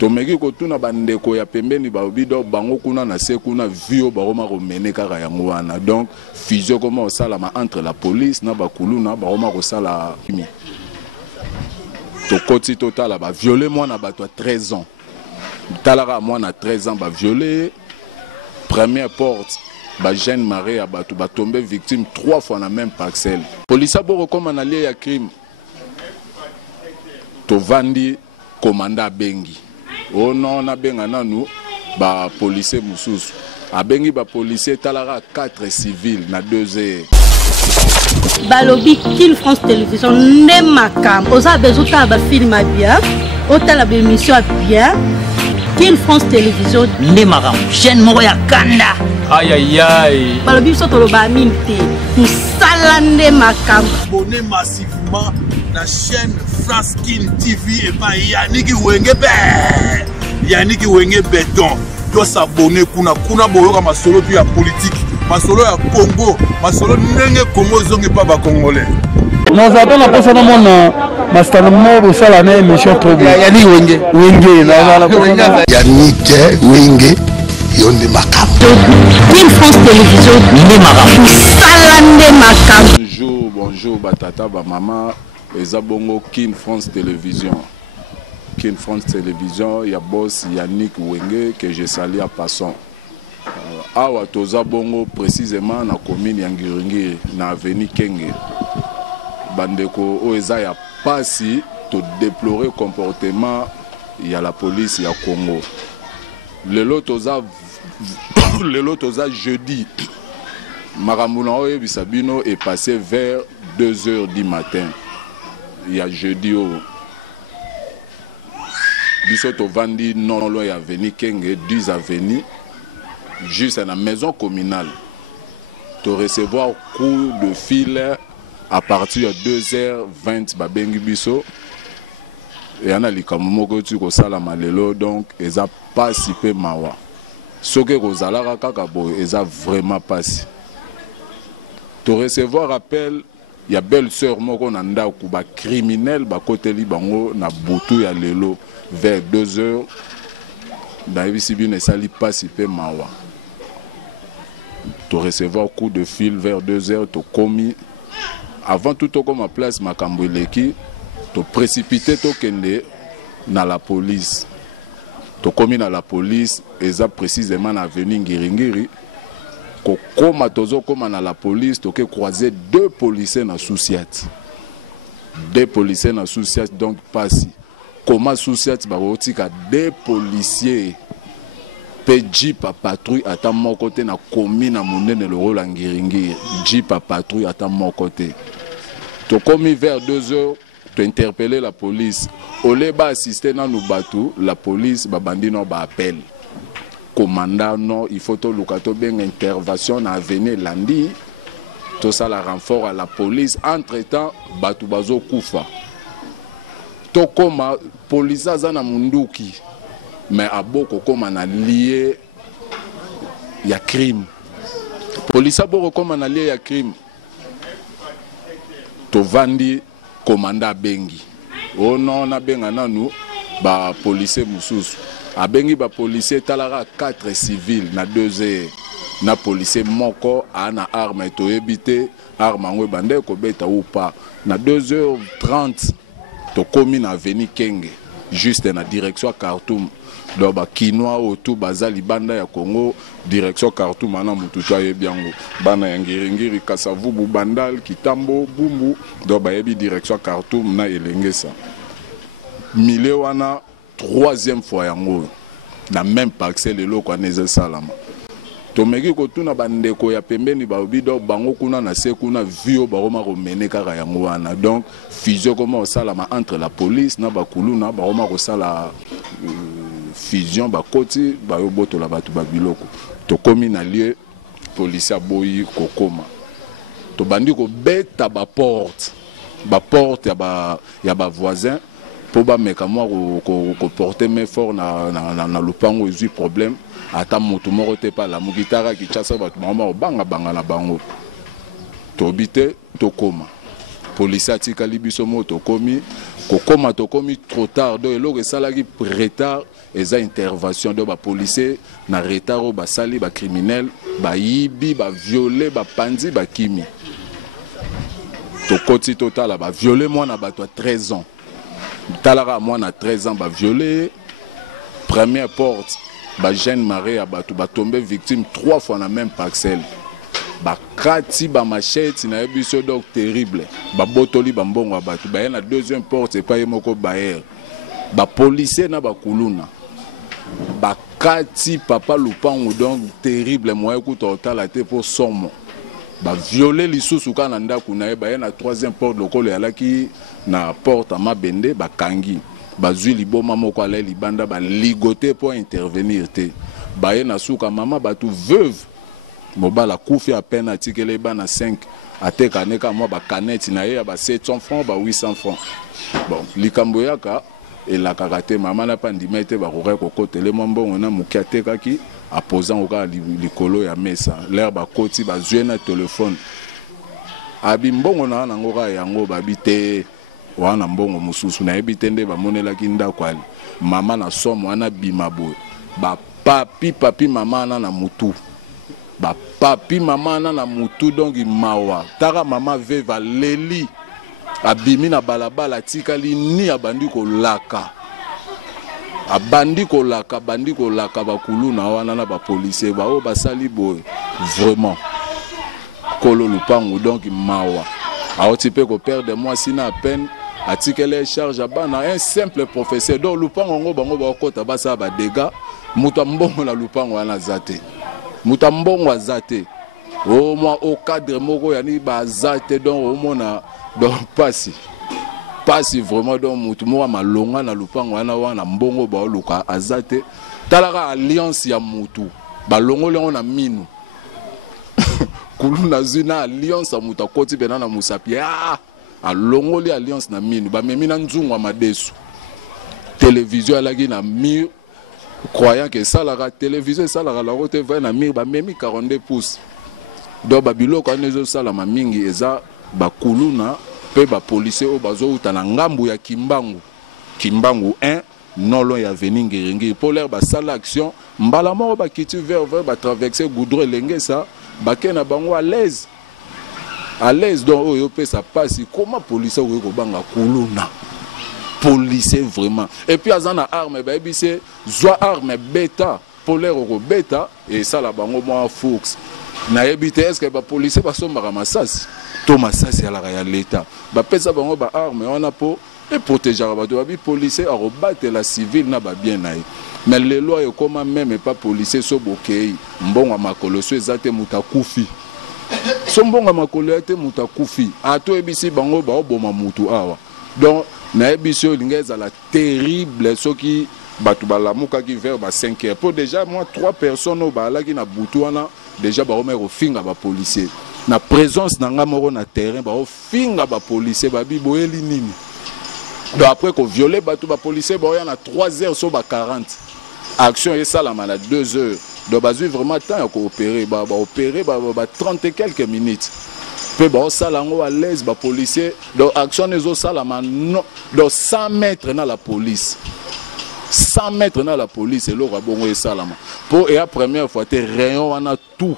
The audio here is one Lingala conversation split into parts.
tomeki kotuna bandeko ya pembeni baobido bango kuna na se kuna vio baroma romene kaka yango wana. Donc fusion comment osalama entre la police na bakuluna baroma kosala kimi tokoti total ba violer mwana bato à 13 ans talara mwana 13 ans ba violer première porte ba jeune marie à bato ba tomber victime 3 fois na même parcelle. Police a beau comme en allié ya crime to vandi commanda bengi. Oh non, na benga nanu ba policier mususu. A bengi ba policier talara 4 civils na 2 heures. Balobi King France Télévision ne makam. Oza bezuta ba film bien. Ota la émission bien. King France Télévision ne makam. Chaîne moko ya kanda. Aïe aïe aïe. Balobi so to ba minte. Nous salande makam. Abonnez massivement la chaîne France King TV et pas Yannick Wengebe. Yannick Wenge béton. Doit s'abonner kuna boyoka masolo puis ya politique, masolo ya Congo, masolo ndenge Congo zongi pas ba congolais. Nous avons la personne à mon master mot ça la même émission trop bien. Yannick Wenge la Yannick Wenge yonde makam. King France Télévision ne makam. Salande makam. Bonjour batata ba maman ezabongo King France Télévision. King France Télévision, il y a boss Yannick Wenge que je salue à passant. Awa toza bongo précisément na commune ya Ngiringiri na avenue Kenge. Bandeko oeza ya pasi to déplorer comportement ya la police ya Congo. Lelo toza jeudi. Marambouna oye bisabino est passé vers 2 h du matin. Il y a jeudi au Bisoto Vandi non loin ya avenue Kenge 10 avenue juste à la maison communale. To recevoir coup de fil à partir de 2h20 babengi biso et ana likamoko tu ko sala malelo donc eza pas si peu mawa. Soke ko zalaka kaka bo eza vraiment pas. To recevoir appel ya belle sœur moko na ndako ba criminel ba koteli bango na butu ya lelo vers 2 h David ne sali pas si peu mawa. To recevoir coup de fil vers 2 h to commis avant tout au comme place makambo eleki to précipiter to kende na la police. To commis na la police eza précisément na avenue Ngiringiri. Koma tozo koma na la police to ke croiser 2 policiers na Souciat. 2 policiers na Souciat donc passi. Comment Souciat ba otika 2 policiers pe jeep a patrouille à ta mon côté na commune na monene le rôle Ngiringiri. Jeep a patrouille à ta mon côté. To commis vers 2 h to interpeller la police. Ole ba assister na nous batu la police ba bandi no ba appel. Commandant non, il faut tout le bien intervention à venir lundi. Tout ça la renfort à la police. Entre-temps, Batubazo Koufa. Tout comme police zana munduki. Mais à beaucoup comme on a lié il y a crime. Police a beaucoup comme on a lié il y a crime. To vandi commandant Bengi. Oh non, na benga nanu ba policier mususu. Abengi ba policier talara 4 civils na 2 h na policier moko ana arme to ebité arme ngwe bande ko beta ou pas na 2h30 to komi na avenue Kenge juste na direction Khartoum do ba kinwa otu bazali banda ya Congo direction Khartoum ana mututu ayebiango bana ya Ngiringiri Kasavubu Bandal Kitambo Bumbu do ba yebi direction Khartoum na elengesa mile wana 3e fois yango na même parcelle loko aneze salama tomeki kotuna bandeko ya pembeni baobido bango kuna na se kuna vio baroma romene kaka yango wana. Donc fusion comment salama entre la police na bakuluna baroma ko sala fusion bakoti bayoboto la batu babiloko to komi na lieu police aboyi kokoma to bandi ko beta ba porte ya ba voisin pour ba meka moi ko porter main fort na lupango ezui problème ata moto moko te pa la mugitara ki chasa ba mama banga na bango to bité to koma policier atikali biso moto komi kokoma to komi trop tard do eloko esalaki retard eza intervention do ba policier na retard o basali ba criminel ba yibi ba violer ba pandi ba kimi to koti total ba violer mwana bato 13 ans talaka mwana 13 ans ba violer première porte ba jeune marié à bato ba tombé victime 3 fois na même parcelle ba kati ba machette na biso donc terrible ba botoli ba mbongo ba bato ba na deuxième porte et pas yemoko baer ba policier na ba kuluna ba kati papa lupango donc terrible moyen ku total ate pour somme ba violer lisusu kana ndaku na ba na troisième porte lokolo alaki na porte ma bende ba kangi ba zui liboma moko ala libanda ba ligoter pour intervenir te ba na suka mama ba tu veuve mobala kufi à peine atikele ba na 5 ateka neka mo ba canette na ye ba 700 francs ba 800 francs bon likambo yaka et la karaté maman na pandimete ba ko kotele mbongo na mukiateka ki aposant oka likolo ya mesa l'air ba koti ba zue na téléphone abi mbongo na ngoka yango babite wana mbongo mususu na ebite nde ba monela ki ndako ali mama na somo wana bimabo ba papi mama na mutu ba papi mama na mutu donc mawa tara mama veva leli abimi na balabala tikali ni abandi ko laka abandi ko laka bakulu na wana na ba policier ba o basali boy vraiment kolo lupango donc mawa a type ko perdre moi sina à peine atikele charge bana un simple professeur donc lupango ngo bango ba kota basa ba dégâts muta mbongo la lupango wana zate muta mbongo azate au moins au cadre moko yani ba zate donc au mona donc pasi vraiment donc mutu mo malonga na lupango wana mbongo ba luka azate talaka alliance ya mutu balongo lengo na minu kuluna zina alliance ya mutu akoti bena na musapi alongo li alliance na minu ba memi na nzungu madesu télévision alaki na mur croyant que ça la télévision ça la route va na mur ba memi 42 pouces donc babilo ko nezo sala ma mingi eza ba kuluna pe ba policier o bazo utana ngambu ya Kimbangu 1 nolo ya veni ngeringi pour l'air ba sala action mbala mo ba kiti vers ba traverser goudron lenge ça ba kena bango à l'aise donc oyo pe ça passe comment policier o ko banga kuluna policier vraiment et puis azana arme ba ebise zwa arme beta pour l'air ko beta et ça la bango mo fox na ebite est-ce que ba policier ba somba masasi Thomas Sassi à la l'État. Ba pesa bango ba arme wana po et protéger bato ba policier a rebattre la civile na ba bien naï. Mais les lois et comment même pas policier so bokei mbongo makolo so ezate mutakufi. So mbongo makolo ete mutakufi. Ato ebisi bango ba oboma mutu awa. Donc na ebisi lingeza la terrible soki batu balamuka ki vers ba 5 heures. Pour déjà moi 3 personnes au ba la ki na butu wana déjà ba omer ofinga ba policier. Na présence na nga moko na terrain ba finga ba policier ba biboyeli nini donc après ko violer ba tout ba policier ba ya na 3 heures so ba 40 action et ça la na 2 heures donc ba vraiment temps à coopérer ba opérer ba 30 et quelques minutes pe ba ça la ngo à l'aise ba policier donc action nezo ça la non donc 100 mètres na la police 100 mètres na la police et l'ora bongo et ça la pour et la première fois te rayon wana tout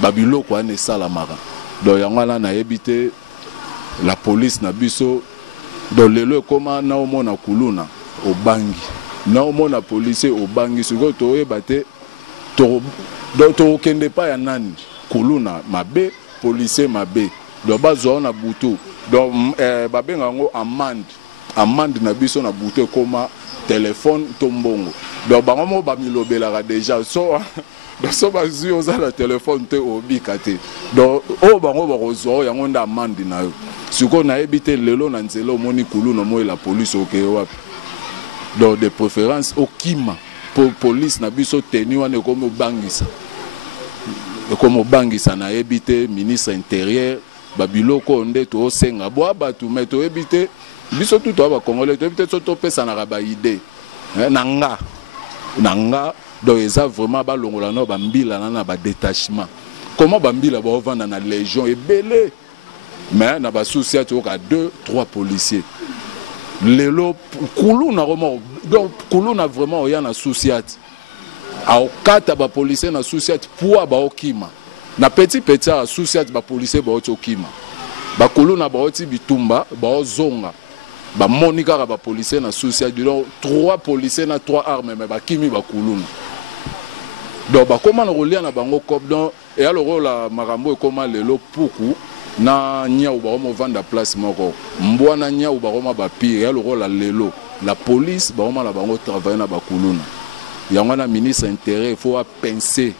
babilo kwa ne salamara donc yangala na ebité la police na biso donc lelo koma na omona kuluna obangi na omona policier obangi siko to ebate to kende pa ya nani kuluna mabe policier mabe donc bazo na butu donc babenga ngo amande na biso na butu koma téléphone tombongo donc bango mo bamilobelaka déjà so donc so bazu oza la téléphone te obikate donc o bango bakozwa yango nda amande na yo siko na ebite lelo na nzela omoni kuluna mo la police oke wapi donc de préférence okima pour police na biso teni wana comme bangisa na ebite ministre intérieur babiloko nde to senga bo abatu meto ebite biso tout ba congolais to ebite so to pesa na ba idée nanga donc ça vraiment ba longola no ba mbila na ba détachement comment ba mbila ba vendre na légion et belé mais na ba souci to ka 2-3 policiers lelo kuluna vraiment donc kuluna vraiment oya na souci a okata ba policiers na souci pour ba okima na petit souci ba policiers ba okima ba kuluna ba oti bitumba ba ozonga ba monika ba policiers na souci donc 3 policiers na 3 armes mais ba kimi ba kuluna donc ba comment on relia na bango cop donc et alors la marambo comment lelo puku na nya ou ba mo vendre place moko mbwana nya ou ba ma ba pire et alors la lelo la police ba ma la bango travailler na ba kuluna yango na ministre intérêt il faut penser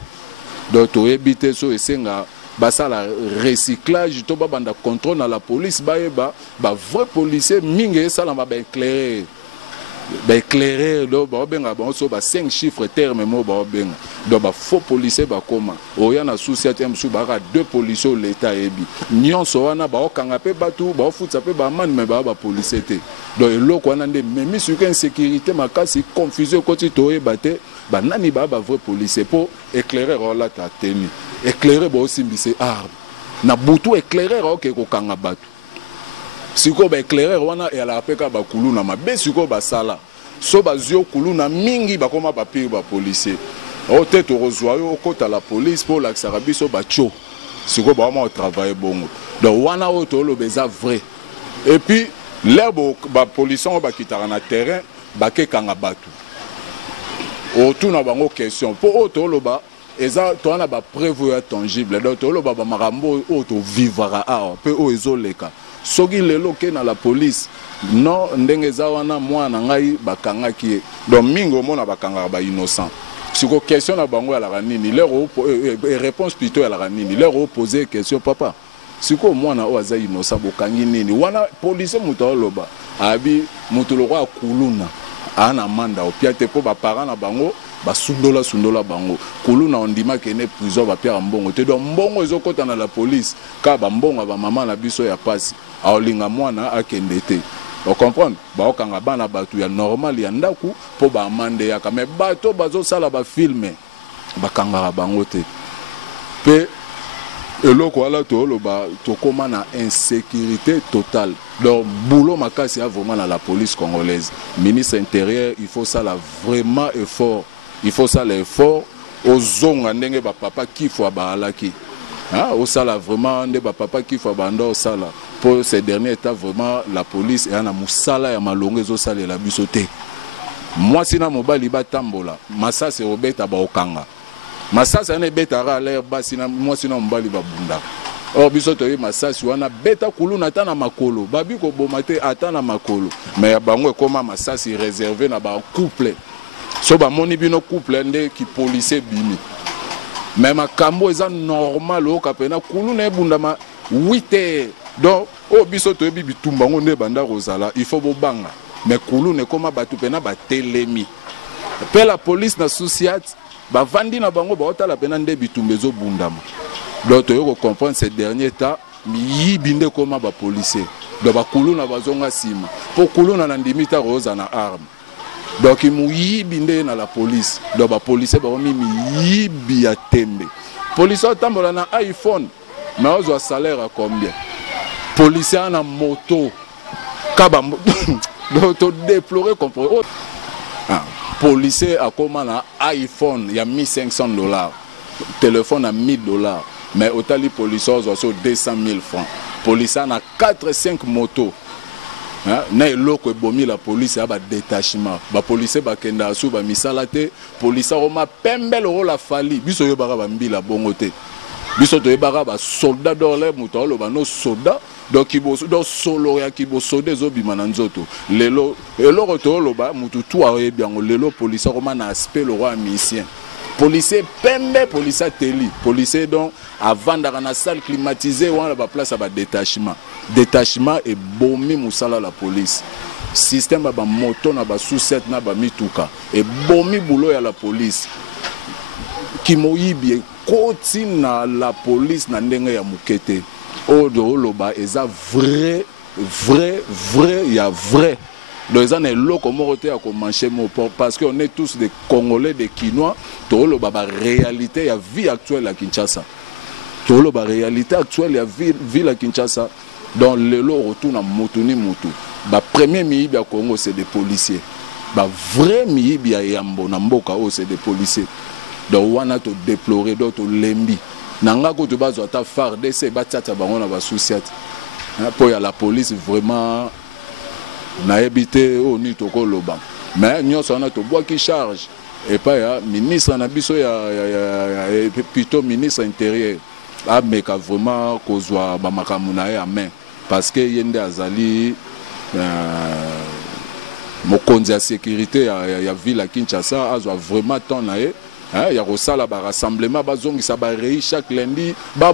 donc to éviter so esenga basa la recyclage to ba banda contrôle na la police ba vrai policier mingi ça la ba éclairer éclairer donc ba benga ba so ba 5 chiffres terme mo ba benga donc ba faux policier ba koma oya na société msu ba 2 policiers l'état ebi nyonso wana ba okanga pe batu ba ofutsa pe ba man me ba policier te donc eloko wana nde memi sur insécurité makasi confusion koti to ebate ba nani ba vrai policier pour éclairer la ta teni éclairer ba osimbise arme na butu éclairer ok ko kanga batu siko ba éclairer wana et ala peka ba kuluna mabe siko ba sala so ba zio kuluna mingi ba koma ba pire ba policier o tete rozwayo okota la police pour la sarabiso ba cho siko ba ma travailler bongo donc wana o to lo beza vrai et puis l'herbe ba policier ba kitara na terrain ba ke kanga batu o tuna bango question pour o to lo ba eza to na ba preuve tangible donc to lo ba marambo o to vivra a pe o ezoleka soki lelo ke na la police non ndenge za wana mwana ngai bakangaki donc mingo mona bakanga ba innocent siko question na bango ya la nini leur réponse plutôt ya la nini leur poser question papa siko mwana o aza innocent bokangi nini wana police muto loba abi muto lo kwa kuluna ana manda o piate po ba parents na bango ba sundola bango kuluna ondima kene prison ba pia mbongo te donc mbongo ezokota na la police ka ba mbongo ba mama na biso ya pasi aolinga mwana akende te on comprendre ba okanga bana batu ya normal ya ndaku po ba amande ya ka mais bato bazo sala ba filmer bakanga bango te pe eloko ala to loba to koma na insécurité totale donc boulot makasi a vraiment na la police congolaise ministre intérieur il faut ça là vraiment effort il faut ça l'effort aux zonga ndenge ba papa kifwa ba alaki ah au sala vraiment ndenge ba papa kifwa banda au sala pour ces derniers états vraiment la police et na musala ya malongo zo sala la bisoté moi sina mobali ba tambola massa c'est obeta ba okanga masasi ane beta ra l'air basi na moi sina mobali ba bunda or bisoto yi masasi wana beta kuluna ata na makolo babi ko bomate ata na makolo mais bango ekoma masasi réservé na ba couple so ba moni bino couple nde ki police bimi mais makambo eza normal o kapena kuluna ebunda ma 8h donc o bisoto yi bitumba ngo nde banda rozala il faut bobanga mais kuluna ekoma batu pena ba telemi pe la police na société ba vandi na bango ba otala pena nde bitumba ezo bundama donc tu peux comprendre ces derniers temps mi binde comme ba policier donc ba kuluna bazonga sima pour kuluna na ndimita roza na arme donc mu yibinde na la police donc ba policier ba mi yibi ya tembe policier tambola na iPhone mais ozo salaire à combien policier na moto kaba donc to déplorer comprendre policier a comment na iPhone il y a $1,500 téléphone à $1,000 mais autant les policiers ont 200 000 francs policier na 4-5 motos na eloko ebomi la police a ba détachement ba policier ba kenda su ba misala te policier roma pembe lo la fali biso yo bara ba mbila bongo te biso to bara ba soldat d'orle muto lo ba no soldat donc kibo do solo ya kibo soda zo bima na nzoto lelo eloko to lo ba mutu tu a ebiango lelo policier roma na aspect le roi misien policier pembe policier teli policier donc avant dans la salle climatisée ou la place à ba détachement et bomi musala la police système ba moto na ba sous-set na ba mituka et bomi boulot ya la police qui moyibi koti na la police na ndenge ya mukete o do loba eza vrai il y a vrai donc ils ont un lot comme à commencer parce qu'on est tous des Congolais, des Quinois. Tout le baba réalité, il y a vie actuelle à Kinshasa. Tout le baba réalité actuelle, il y a vie à Kinshasa. Donc lelo retourne à Motuni Motu. Ba premier miyibi à Congo c'est des policiers. Ba vrai miyibi à Yambo Namboka c'est des policiers. Donc on a to déplorer d'autres lembi. Nanga ko to bazo ta farde c'est batata bango na ba souciat. Pour la police vraiment na habité au ni toko loba. Mais nous on a to bois qui charge et pas ya ministre na biso ya plutôt ministre intérieur. Ah mais ka vraiment kozwa ba makamuna ya main parce que yende azali mokonzi ya sécurité ya ville à Kinshasa azwa vraiment temps na ye. Il y a un rassemblement, il y chaque lundi, il y a un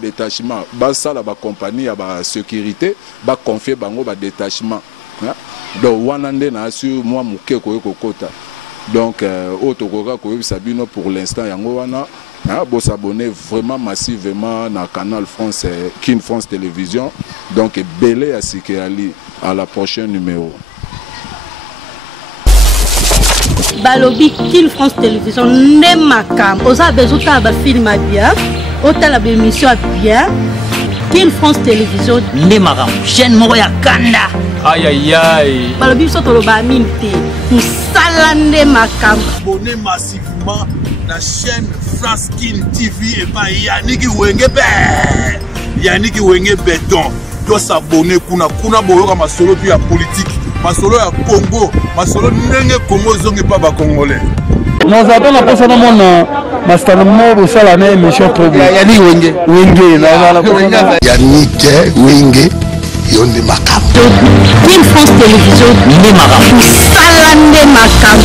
détachement, il y a une compagnie, de sécurité, il y a confier un détachement. Donc, moi, donc, pour l'instant, il s'abonner vraiment massivement dans le canal France, Kin France Télévision. Donc, belé à Sikéali à la prochaine numéro. Balobi Kin France Télévision ne makam oza bezuta ba film bien otala ba émission bien Kin France Télévision ne makam chaîne moko ya kanda aïe aïe aïe balobi soto lo ba minte musala ne makam abonnez massivement la chaîne France Kin TV et pas Yannick Wenge Béton doit s'abonner kuna boyoka masolo puis ya politique masolo ya Congo masolo ndenge Congo zongi pa ba congolais Nous avons la personne à mon master mobile sala na émission trop bien. Yannick Wenge Yannick Wenge yonde makam. Kin France Télévision ne makam musala ne makam